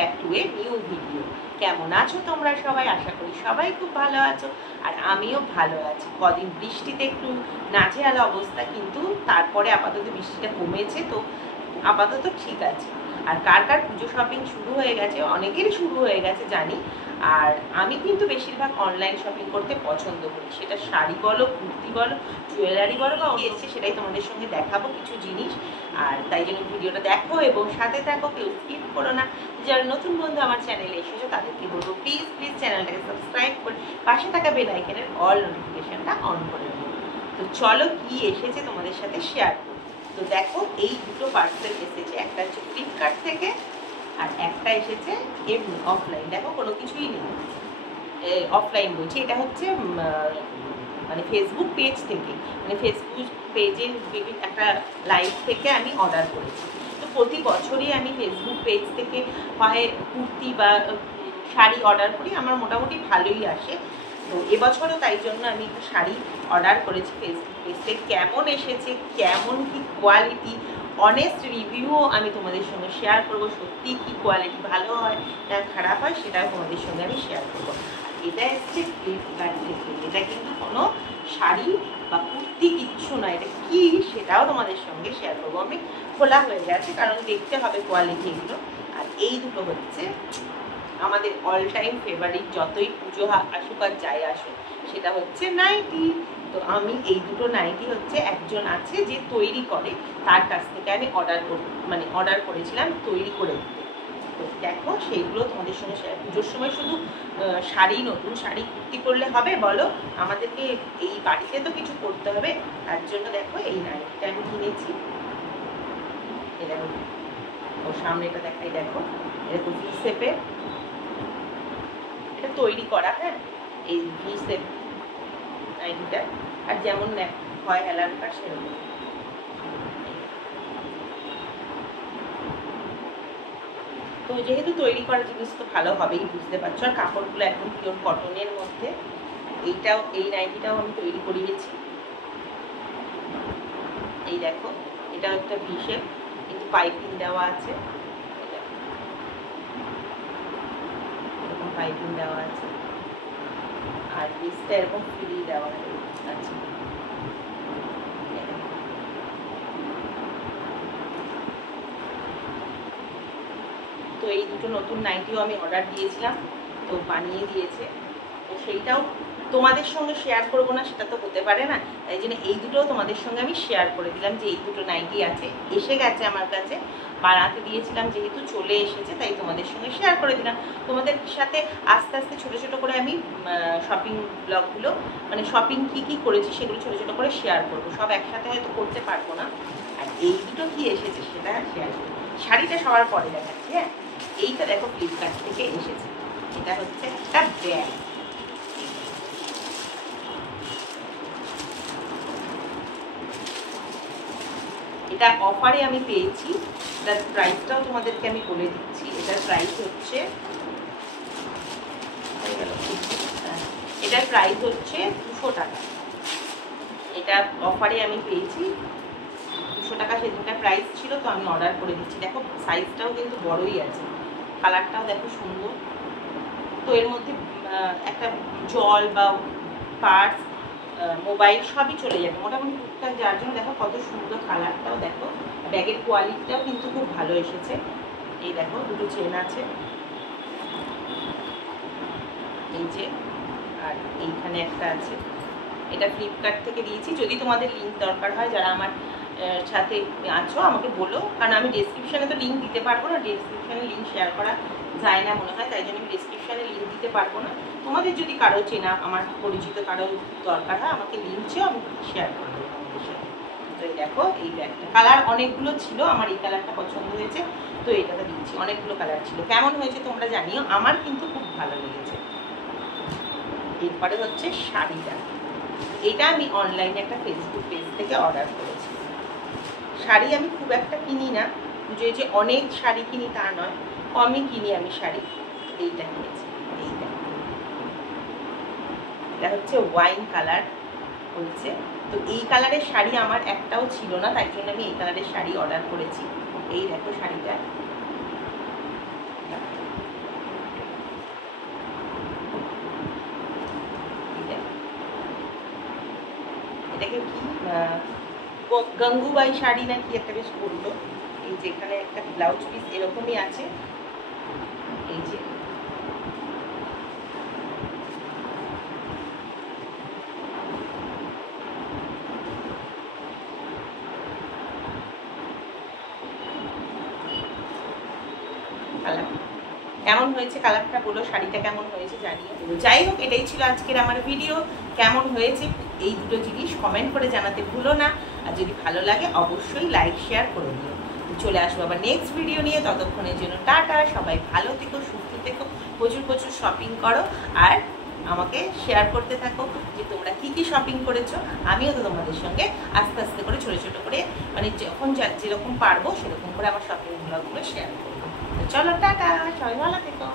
Back to a new video. কেমন আছো তোমরা সবাই? আশা করি সবাই খুব ভালো আছো, আর আমিও ভালো আছি। কদিন বৃষ্টিতে একটু নাজেহাল অবস্থা, কিন্তু তারপরে আপাতত বৃষ্টিটা কমেছে, তো আপাতত ঠিক আছে। আর কার কার পুজো শপিং শুরু হয়ে গেছে, অনেকেরই শুরু হয়ে গেছে জানি। আর আমি কিন্তু বেশিরভাগ অনলাইন শপিং করতে পছন্দ করি, সেটা শাড়ি বলো, কুর্তি বলো, জুয়েলারি বলো বা এসছে, সেটাই তোমাদের সঙ্গে দেখাবো কিছু জিনিস। আর তাই জন্য ভিডিওটা দেখো এবং সাথে থাকো, কেউ স্কিপ করো না। যারা নতুন বন্ধু আমার চ্যানেলে এসেছো তাদেরকে বলবো প্লিজ চ্যানেলটাকে সাবস্ক্রাইব করে পাশে থাকা বেল আইকনের অল নোটিফিকেশনটা অন করে দেবো। তো চলো কি এসেছে তোমাদের সাথে শেয়ার করো। তো দেখো, এই দুটো পার্সেল এসেছে, একটা হচ্ছে ফ্লিপকার্ট থেকে আর একটা এসেছে এমনি অফলাইন। দেখো কোনো কিছুই নেই, অফলাইন বলছি। এটা হচ্ছে মানে ফেসবুক পেজ থেকে, মানে ফেসবুক পেজের বিভিন্ন একটা লাইভ থেকে আমি অর্ডার করেছি। তো প্রতি বছরই আমি ফেসবুক পেজ থেকে হয় কুর্তি বা শাড়ি অর্ডার করি, আমার মোটামুটি ভালোই আসে। তো এবছরও তাই জন্য আমি একটা শাড়ি অর্ডার করেছি ফেসবুক পেজ থেকে। কেমন এসেছে, কেমন কি কোয়ালিটি, অনেস্ট রিভিউও আমি তোমাদের সঙ্গে শেয়ার করবো। সত্যি কি কোয়ালিটি ভালো হয় না খারাপ হয় সেটাও তোমাদের সঙ্গে আমি শেয়ার করবো। এটা এসছে ফ্লিপকার্ট থেকে, এটা কিন্তু কোনো শাড়ি বা কুর্তি কিচ্ছু নয়, এটা কি সেটাও তোমাদের সঙ্গে শেয়ার করবো। আমি খোলা হয়ে গেছে, কারণ দেখতে হবে কোয়ালিটি এগুলো। আর এই দুটো হচ্ছে আমাদের অল টাইম ফেভারিট, যতই পুজো আসুক আর যাই আসুক, সেটা হচ্ছে নাইটি। তো আমি এই দুটো নাইটি হচ্ছে একজন আছে যে তৈরি করে, তার কাছ থেকে আমি অর্ডার করেছিলাম তৈরি করে দিতে। তো দেখো সেইগুলো তোমাদের সঙ্গে শেয়ার। পুজোর সময় শুধু শাড়ি, নতুন শাড়ি কুর্তি করলে হবে বলো? আমাদেরকে এই বাড়িতে তো কিছু করতে হবে, তার জন্য দেখো এই নাইটিটা আমি কিনেছি। এই দেখো, ওর সামনেটা দেখাই, দেখো এরকম ভি শেপের, এটা তৈরি করা, হ্যাঁ, এই ভি শেপ নাইটিটা। আর যেমন হয় এলাকার সেরকম। তো যেহেতু তৈরি করা জিনিস তো ভালো হবেই, বুঝতে পারছো। আর কাপড়গুলো একদম পিওর কটনের মধ্যে। এই নাইটিটাও আমি তৈরি করিয়েছি। এই দেখো, এটা একটা ভি শেপ, কিন্তু পাইপিং দেওয়া আছে, এরকম পাইপিং দেওয়া আছে। আর পিসটা এরকম ফ্রি দেওয়া আছে। তো এই দুটো নতুন নাইটিও আমি অর্ডার দিয়েছিলাম, তো বানিয়ে দিয়েছে। তো সেইটাও তোমাদের সঙ্গে শেয়ার করবো না সেটা তো হতে পারে না, তাই জন্য এই দুটোও তোমাদের সঙ্গে আমি শেয়ার করে দিলাম যে এই দুটো নাইটি আছে, এসে গেছে আমার কাছে, বানাতে দিয়েছিলাম যেহেতু চলে এসেছে, তাই তোমাদের সঙ্গে শেয়ার করে দিলাম। তোমাদের সাথে আস্তে আস্তে ছোটো ছোটো করে আমি শপিং ব্লগগুলো, মানে শপিং কী কী করেছি সেগুলো ছোটো ছোটো করে শেয়ার করবো, সব একসাথে হয়তো করতে পারবো না। আর এই দুটো কী এসেছে সেটা শেয়ার করবো। শাড়িটা সবার পরে দেখাচ্ছি। হ্যাঁ, এইটা দেখো ফ্লিপকার্ট থেকে এসেছে, এটা হচ্ছে একটা ব্যাগ। এটা অফারে আমি পেয়েছি, এটার প্রাইসটাও তোমাদেরকে আমি বলে দিচ্ছি। এটার প্রাইস হচ্ছে, এটার প্রাইস হচ্ছে 200 টাকা। এটা অফারে আমি পেয়েছি 200 টাকা, সেদিনকার প্রাইস ছিল, তো আমি অর্ডার করে দিচ্ছি। দেখো সাইজটাও কিন্তু বড়ই আছে, কালারটাও দেখো সুন্দর। তো এর মধ্যে একটা জল বা পার্স, মোবাইল সবই চলে যাবে মোটামুটি টুকটাক, যার জন্য দেখো কত সুন্দর কালারটাও। দেখো ব্যাগের কোয়ালিটিটাও কিন্তু খুব ভালো এসেছে। এই দেখো দুটো চেন আছে, এই যে, আর এইখানে একটা আছে। এটা ফ্লিপকার্ট থেকে দিয়েছি। যদি তোমাদের লিঙ্ক দরকার হয়, যারা আমার সাথে আছো আমাকে বলো, কারণ আমি ডেসক্রিপশানে তো লিঙ্ক দিতে পারবো না, ডেসক্রিপশানে লিঙ্ক শেয়ার করা যায় না মনে হয়, তাই জন্য আমি ডেসক্রিপশানে লিঙ্ক দিতে পারবো না। তোমাদের যদি কারো চেনা, আমার পরিচিত কারো দরকার হয়, আমাকে লিঙ্ক চেয়েও আমি শেয়ার করে দেবো তোমাদের সাথে। তো এই দেখো এই ব্যাগটা, কালার অনেকগুলো ছিল, আমার এই কালারটা পছন্দ হয়েছে, তো এটাতে দিচ্ছি। অনেকগুলো কালার ছিল, কেমন হয়েছে তোমরা জানিও, আমার কিন্তু খুব ভালো লেগেছে। এরপরে হচ্ছে শাড়িটা, এটা আমি অনলাইনে একটা ফেসবুক পেজ থেকে অর্ডার করেছি। শাড়ি আমি খুব একটা কিনি না, পুজোয় যে অনেক শাড়ি কিনি তা নয়, কমই কিনি আমি শাড়ি। এইটা কিনেছি, এটা হচ্ছে ওয়াইন কালার হয়েছে। তো এই কালারের শাড়ি আমার একটাও ছিল না, তাই জন্য আমি এই কালারের শাড়ি অর্ডার করেছি। এই দেখো শাড়িটা, এটাকে কি গঙ্গুবাই শাড়ি না কি একটা বেশ বললো। এই যে এখানে একটা ব্লাউজ পিস এরকমই আছে, এই যে কালার কেমন হয়েছে, কালারটা বলো, শাড়িটা কেমন হয়েছে জানিও। যাই হোক, এটাই ছিল আজকের আমার ভিডিও। কেমন হয়েছে এই দুটো জিনিস কমেন্ট করে জানাতে ভুলো না, আর যদি ভালো লাগে অবশ্যই লাইক শেয়ার করে দিও। চলে আসবো আবার নেক্সট ভিডিও নিয়ে, ততক্ষণের জন্য টাটা, সবাই ভালো থেকো, সুস্থ থেকো, প্রচুর প্রচুর শপিং করো, আর আমাকে শেয়ার করতে থাকো যে তোমরা কি কি শপিং করেছো। আমিও তো তোমাদের সঙ্গে আস্তে আস্তে করে ছোটো ছোটো করে, মানে যখন যেরকম পারবো সেরকম করে আমার শপিং ব্লগগুলো শেয়ার করবো। চলো টাটা, সবাই ভালো থেকো।